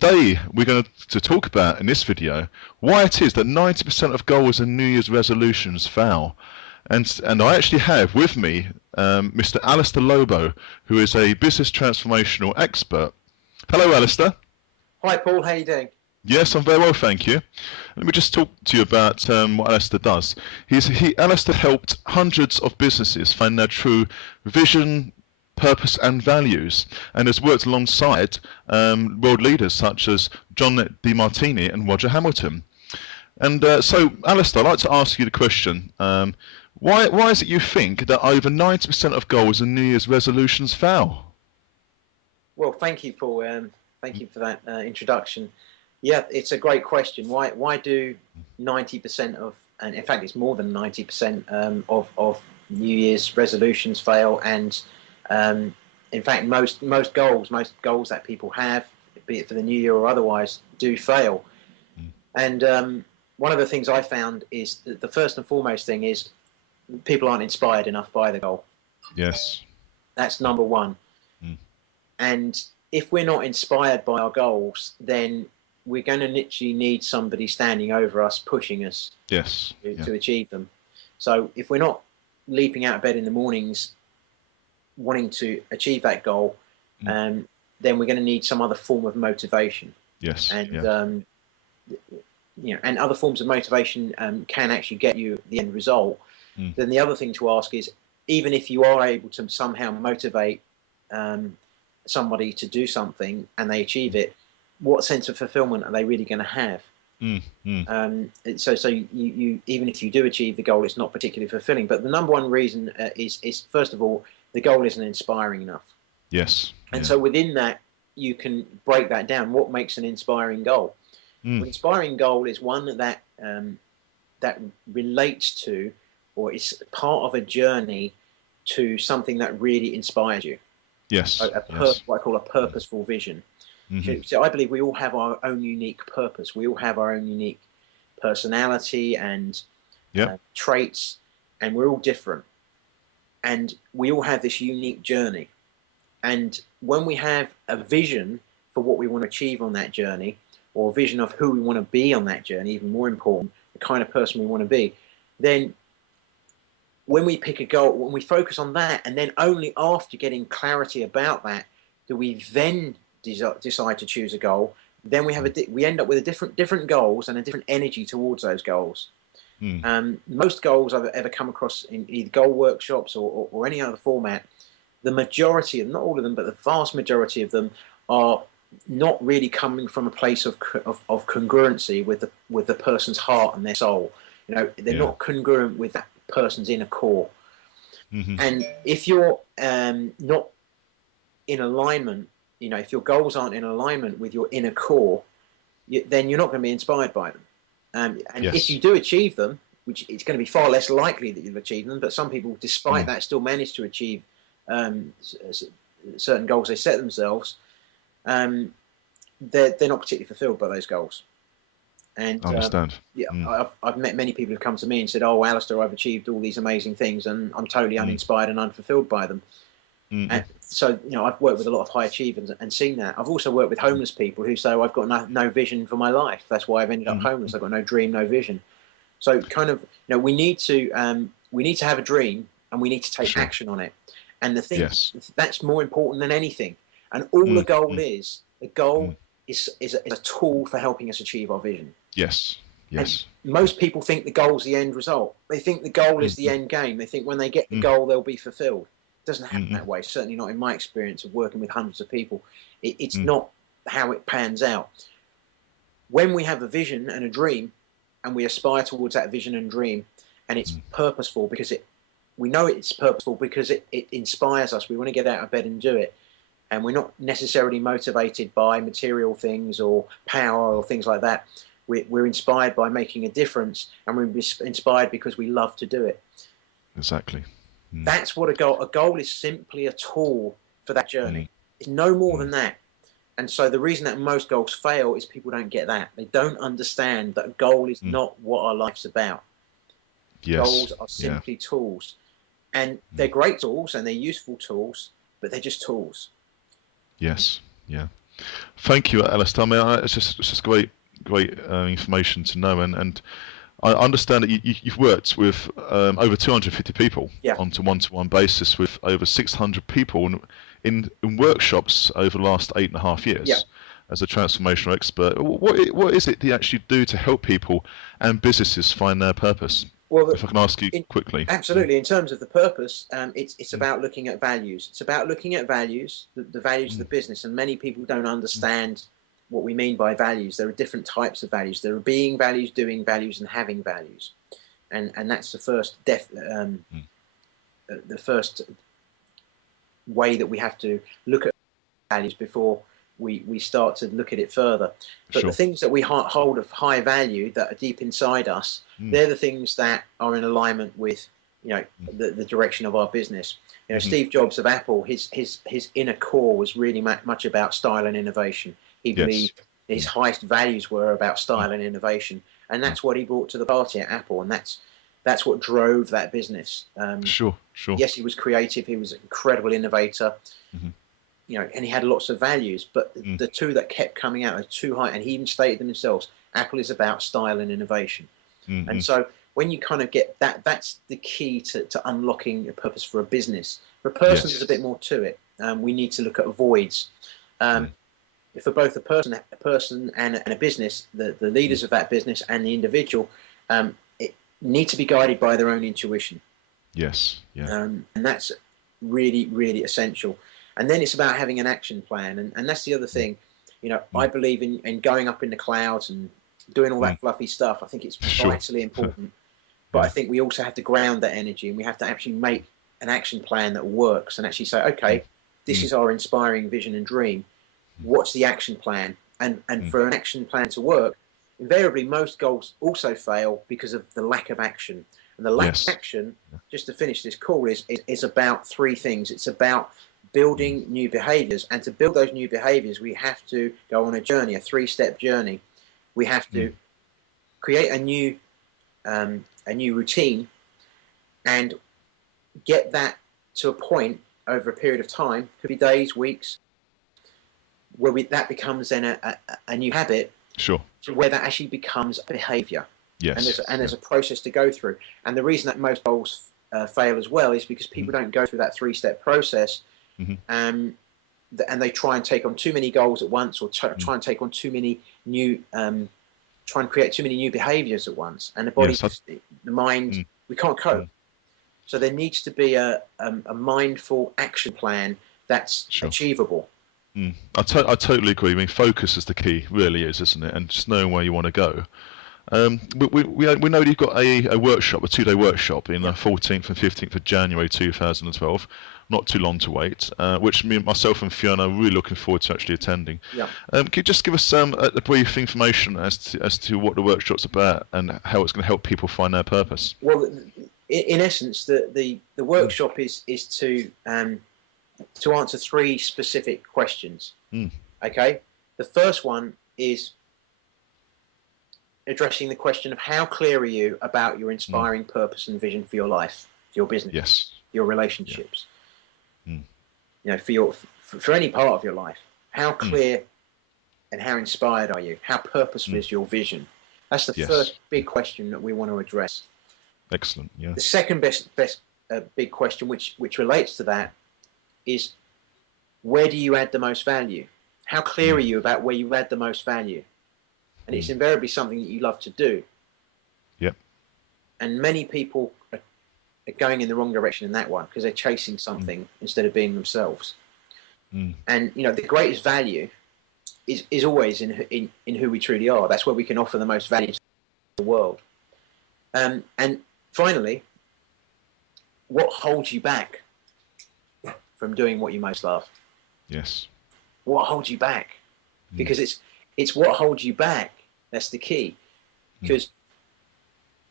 today we're going to talk about in this video why it is that 90% of goals and New Year's resolutions fail. And I actually have with me Mr. Alistair Lobo, who is a business transformational expert. Hello, Alistair. Hi, Paul. How are you doing? Yes, I'm very well, thank you. Let me just talk to you about what Alistair does. Alistair helped hundreds of businesses find their true vision, purpose and values, and has worked alongside world leaders such as John Demartini and Roger Hamilton. And so, Alistair, I'd like to ask you the question, why is it you think that over 90% of goals and New Year's resolutions fail? Well, thank you, Paul. Thank you for that introduction. Yeah, it's a great question. Why do 90% of, and in fact it's more than 90% of New Year's resolutions fail? And in fact most goals that people have, be it for the new year or otherwise, do fail. And one of the things I found is that the first and foremost thing is people aren't inspired enough by the goal. Yes. That's number one. And if we're not inspired by our goals, then we're going to literally need somebody standing over us, pushing us to achieve them. So if we're not leaping out of bed in the mornings wanting to achieve that goal, then we're going to need some other form of motivation. Yes. And and other forms of motivation can actually get you the end result. Then the other thing to ask is, even if you are able to somehow motivate somebody to do something and they achieve it, what sense of fulfillment are they really going to have? So you even if you do achieve the goal, it's not particularly fulfilling. But the number one reason is first of all, the goal isn't inspiring enough. Yes. And so within that, you can break that down. What makes an inspiring goal? An inspiring goal is one that that relates to, or is part of a journey to something that really inspires you. Yes. What I call a purposeful vision. So I believe we all have our own unique purpose. We all have our own unique personality and traits, and we're all different. And we all have this unique journey. And when we have a vision for what we want to achieve on that journey, or a vision of who we want to be on that journey, even more important, the kind of person we want to be, then when we pick a goal, when we focus on that, and then only after getting clarity about that do we then decide to choose a goal, then we end up with different goals and a different energy towards those goals. Most goals I've ever come across in either goal workshops or any other format, the majority, and not all of them, but the vast majority of them are not really coming from a place of congruency with the person's heart and their soul. They're not congruent with that person's inner core. And if you're not in alignment, if your goals aren't in alignment with your inner core, then you're not going to be inspired by them. And if you do achieve them, which it's going to be far less likely that you'll achieve them, but some people, despite that, still manage to achieve certain goals they set themselves, they're not particularly fulfilled by those goals. And I understand. I've met many people who've come to me and said, "Oh, Alistair, I've achieved all these amazing things, and I'm totally uninspired and unfulfilled by them." And so, I've worked with a lot of high achievers and seen that. I've also worked with homeless people who say, "I've got no vision for my life. That's why I've ended up homeless. I've got no dream, no vision." So, kind of, we need to have a dream, and we need to take action on it. And the thing that's more important than anything. And all the goal is a tool for helping us achieve our vision. Yes. And most people think the goal is the end result. They think the goal is the end game. They think when they get the goal, they'll be fulfilled. It doesn't happen that way. Certainly not in my experience of working with hundreds of people. It's not how it pans out. When we have a vision and a dream, and we aspire towards that vision and dream, and it's purposeful because we know it's purposeful because it inspires us. We want to get out of bed and do it. And we're not necessarily motivated by material things or power or things like that. We're inspired by making a difference, and we're inspired because we love to do it. Exactly. That's what a goal is. Simply a tool for that journey. It's no more than that. And so the reason that most goals fail is people don't get that. They don't understand that a goal is not what our life's about. Goals are simply tools. And they're great tools and they're useful tools, but they're just tools. Yes. Yeah. Thank you, Alistair. I mean, it's just great information to know, and I understand that you've worked with over 250 people Yeah. on a one-to-one basis with over 600 people in workshops over the last 8.5 years. Yeah. As a transformational expert, what is it that you actually do to help people and businesses find their purpose? Well, If I can ask you quickly. absolutely. In terms of the purpose, it's about looking at values. It's about looking at values, the values of the business, and many people don't understand what we mean by values. There are different types of values. There are being values, doing values, and having values, and that's the first way that we have to look at values before we start to look at it further. But Sure. the things that we hold of high value that are deep inside us, they're the things that are in alignment with, the direction of our business. Steve Jobs of Apple, his inner core was really much about style and innovation. He believed his highest values were about style and innovation, and that's what he brought to the party at Apple, and that's what drove that business. Sure. Yes, he was creative. He was an incredible innovator. And he had lots of values, but the two that kept coming out are too high, and he even stated them themselves. Apple is about style and innovation. And so when you kind of get that, that's the key to unlocking a purpose for a business. For a person, there's a bit more to it. We need to look at voids. For both a person and a business, the leaders of that business and the individual need to be guided by their own intuition. Yes. Yeah. And that's really, really essential. And then it's about having an action plan. And that's the other thing. I believe in going up in the clouds and doing all that fluffy stuff. I think it's vitally important. But I think we also have to ground that energy, and we have to actually make an action plan that works and actually say, okay, this is our inspiring vision and dream. What's the action plan? And for an action plan to work, invariably most goals also fail because of the lack of action. And the lack of action, just to finish this call, is about three things. It's about building new behaviors, and to build those new behaviors, we have to go on a journey, a three-step journey. We have to create a new routine and get that to a point over a period of time, could be days, weeks, where that becomes then a new habit. Sure. To where that actually becomes a behavior. Yes. And there's a process to go through. And the reason that most goals fail as well is because people don't go through that three-step process. And they try and take on too many goals at once, or try and take on too many new, try and create too many new behaviors at once. And the body, the mind, we can't cope. So there needs to be a mindful action plan that's achievable. I totally agree. I mean, focus is the key, really is, isn't it? And just knowing where you want to go. We know you've got a workshop, a 2-day workshop in the 14th and 15th of January 2012. Not too long to wait, which myself and Fiona are really looking forward to actually attending. Can you just give us a brief information as to what the workshop's about and how it's going to help people find their purpose? Well, in essence, the workshop is to answer three specific questions. Okay, the first one is addressing the question of how clear are you about your inspiring purpose and vision for your life, for your business, your relationships, for any part of your life. How clear and how inspired are you? How purposeful is your vision? That's the first big question that we want to address. Excellent. Yeah. The second best big question, which relates to that, is where do you add the most value? How clear are you about where you add the most value? And it's invariably something that you love to do. Yep. And many people are going in the wrong direction in that one because they're chasing something instead of being themselves. And the greatest value is always in who we truly are. That's where we can offer the most value to the world. And finally, what holds you back from doing what you most love? Yes. What holds you back? Because it's what holds you back that's the key. Because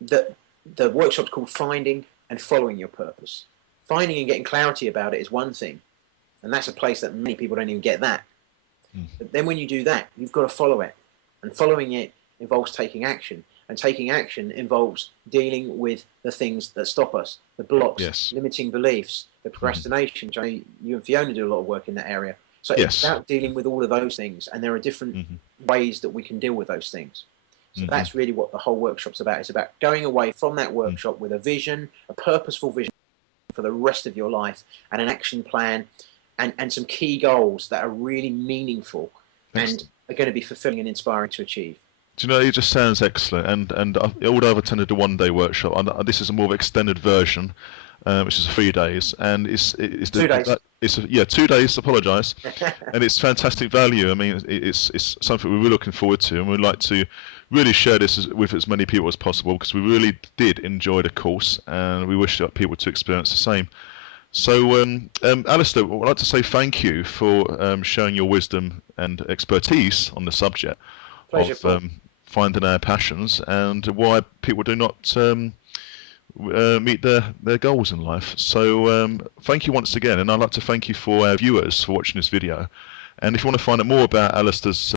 the workshop's called Finding and Following Your Purpose. Finding and getting clarity about it is one thing, and that's a place that many people don't even get that. But then when you do that, you've got to follow it, and following it involves taking action, and taking action involves dealing with the things that stop us, the blocks, limiting beliefs, the procrastination. You and Fiona do a lot of work in that area. So Yes. it's about dealing with all of those things, and there are different ways that we can deal with those things. So that's really what the whole workshop's about. It's about going away from that workshop with a vision, a purposeful vision for the rest of your life, and an action plan, and some key goals that are really meaningful and are going to be fulfilling and inspiring to achieve. Do you know, it just sounds excellent. And although I've attended a one-day workshop, and this is a more of extended version, which is 3 days, and it's 2 days. Yeah, 2 days. Apologise, and it's fantastic value. I mean, it's something we were looking forward to, and we'd like to really share this with as many people as possible, because we really did enjoy the course, and we wish that people to experience the same. So, Alistair, I'd like to say thank you for sharing your wisdom and expertise on the subject of finding our passions and why people do not meet their goals in life. So thank you once again, and I'd like to thank you for our viewers for watching this video. And if you want to find out more about Alistair's